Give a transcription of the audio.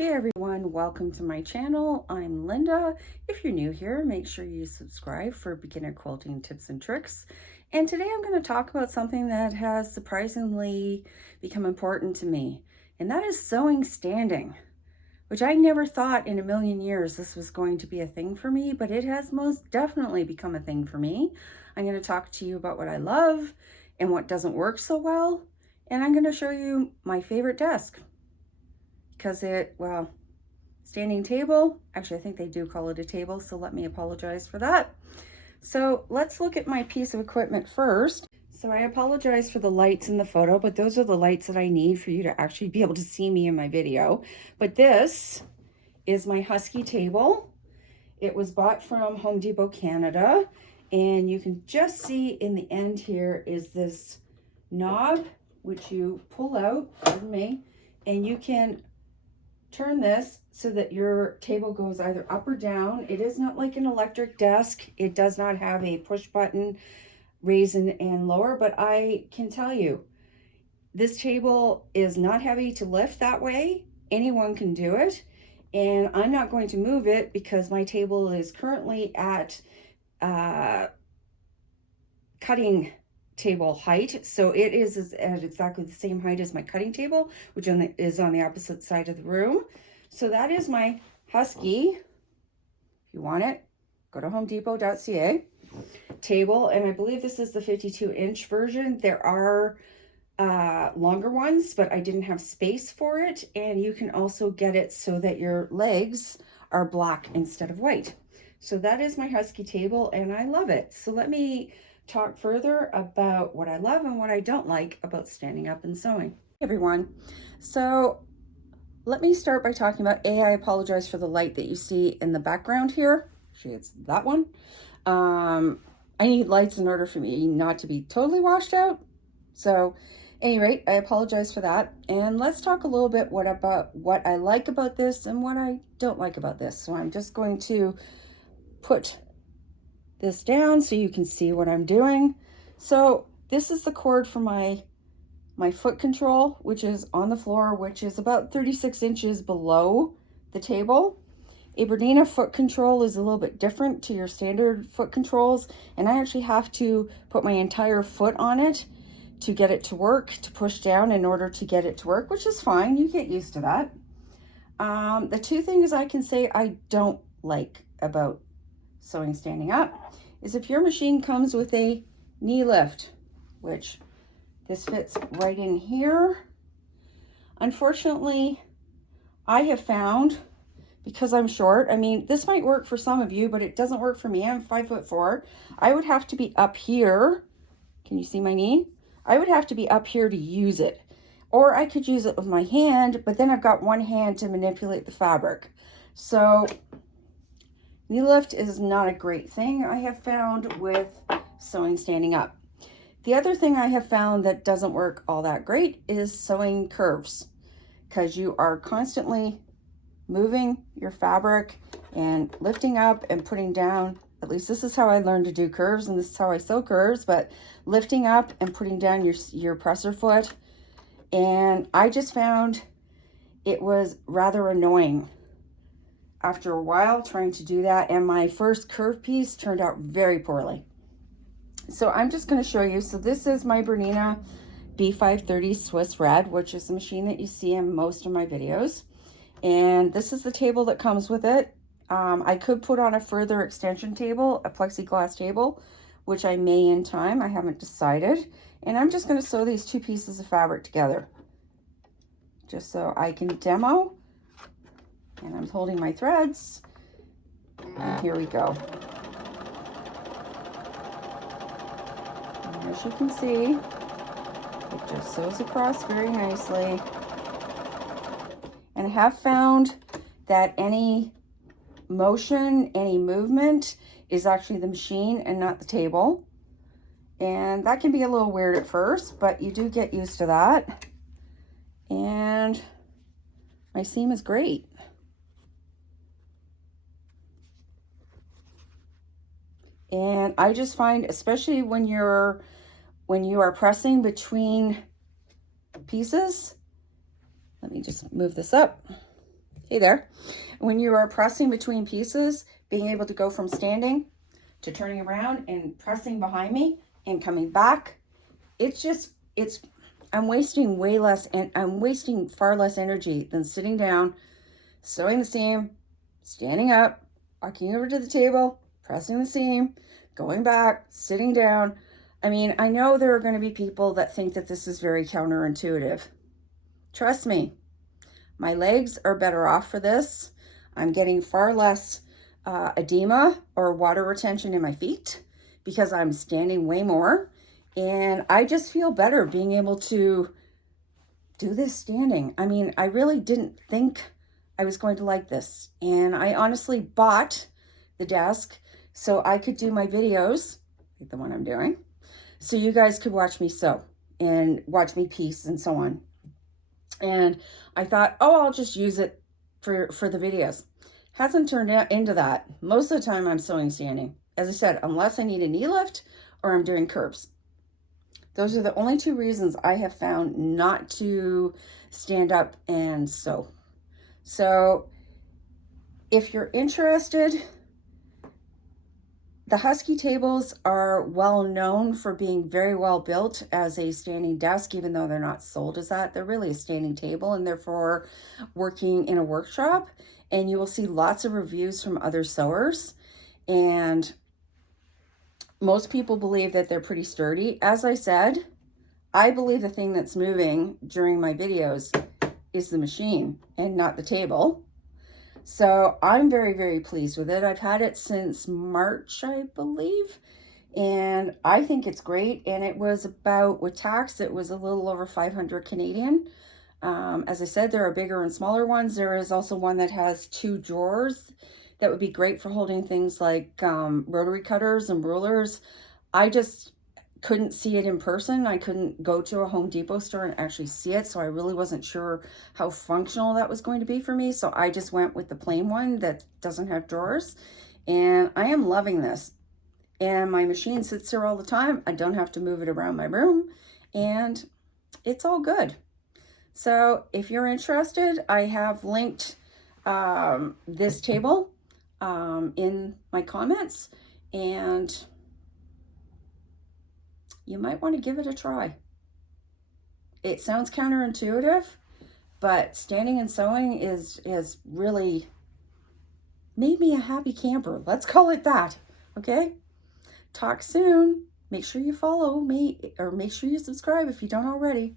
Hey everyone, welcome to my channel. I'm Linda. If you're new here, make sure you subscribe for beginner quilting tips and tricks. And today I'm going to talk about something that has surprisingly become important to me, and that is sewing standing, which I never thought in a million years this was going to be a thing for me, but it has most definitely become a thing for me. I'm going to talk to you about what I love and what doesn't work so well, and I'm going to show you my favorite desk. Because standing table, actually I think they do call it a table, so let me apologize for that. So let's look at my piece of equipment first. So I apologize for the lights in the photo, but those are the lights that I need for you to actually be able to see me in my video. But this is my Husky table. It was bought from Home Depot, Canada, and you can just see in the end here is this knob, which you pull out, pardon me, and you can turn this so that your table goes either up or down. It is not like an electric desk. It does not have a push button, raise and lower, but I can tell you, this table is not heavy to lift that way. Anyone can do it. And I'm not going to move it because my table is currently at cutting table height. So it is at exactly the same height as my cutting table, which is on the opposite side of the room. So that is my Husky. If you want it, go to homedepot.ca table. And I believe this is the 52-inch version. There are longer ones, but I didn't have space for it. And you can also get it so that your legs are black instead of white. So that is my Husky table, and I love it. So let me talk further about what I love and what I don't like about standing up and sewing. Hey everyone, so let me start by talking about I apologize for the light that you see in the background here. Actually, it's that one. I need lights in order for me not to be totally washed out. So at any rate, I apologize for that. And let's talk a little bit about what I like about this and what I don't like about this. So I'm just going to put this down so you can see what I'm doing. So this is the cord for my foot control, which is on the floor, which is about 36 inches below the table. A Bernina foot control is a little bit different to your standard foot controls, and I actually have to put my entire foot on it to get it to work, to push down in order to get it to work, which is fine. You get used to that. The two things I can say I don't like about sewing standing up is if your machine comes with a knee lift, which this fits right in here. Unfortunately, I have found, because I'm short, I mean, this might work for some of you, but it doesn't work for me. I'm 5'4". I would have to be up here. Can you see my knee? I would have to be up here to use it. Or I could use it with my hand, but then I've got one hand to manipulate the fabric. So knee lift is not a great thing I have found with sewing standing up. The other thing I have found that doesn't work all that great is sewing curves, because you are constantly moving your fabric and lifting up and putting down. At least this is how I learned to do curves, and this is how I sew curves, but lifting up and putting down your presser foot. And I just found it was rather annoying after a while trying to do that, and my first curve piece turned out very poorly. So I'm just going to show you. So this is my Bernina B530 Swiss Red, which is the machine that you see in most of my videos. And this is the table that comes with it. I could put on a further extension table, a plexiglass table, which I may in time. I haven't decided. And I'm just going to sew these two pieces of fabric together just so I can demo. And I'm holding my threads, and here we go. And as you can see, it just sews across very nicely. And I have found that any motion, any movement is actually the machine and not the table. And that can be a little weird at first, but you do get used to that. And my seam is great. And I just find, especially when you are pressing between pieces, let me just move this up. Hey there. When you are pressing between pieces, being able to go from standing to turning around and pressing behind me and coming back, I'm wasting way less, and I'm wasting far less energy than sitting down, sewing the seam, standing up, walking over to the table, pressing the seam, going back, sitting down. I mean, I know there are going to be people that think that this is very counterintuitive. Trust me, my legs are better off for this. I'm getting far less edema or water retention in my feet because I'm standing way more. And I just feel better being able to do this standing. I mean, I really didn't think I was going to like this. And I honestly bought the desk so I could do my videos, like the one I'm doing, so you guys could watch me sew and watch me piece and so on. And I thought, oh, I'll just use it for the videos. Hasn't turned out into that. Most of the time I'm sewing standing. As I said, unless I need a knee lift or I'm doing curves. Those are the only two reasons I have found not to stand up and sew. So if you're interested, the Husky tables are well known for being very well built as a standing desk, even though they're not sold as that. They're really a standing table, and therefore working in a workshop. And you will see lots of reviews from other sewers. And most people believe that they're pretty sturdy. As I said, I believe the thing that's moving during my videos is the machine and not the table. So I'm very, very pleased with it. I've had it since March, I believe, and I think it's great. And it was about, with tax, it was a little over 500 Canadian. As I said, there are bigger and smaller ones. There is also one that has 2 drawers that would be great for holding things like rotary cutters and rulers. I just couldn't see it in person. I couldn't go to a Home Depot store and actually see it, so I really wasn't sure how functional that was going to be for me. So I just went with the plain one that doesn't have drawers, and I am loving this. And my machine sits there all the time. I don't have to move it around my room, and it's all good. So if you're interested, I have linked this table in my comments, and you might want to give it a try. It sounds counterintuitive, but standing and sewing is really made me a happy camper. Let's call it that. Okay? Talk soon. Make sure you follow me, or make sure you subscribe if you don't already.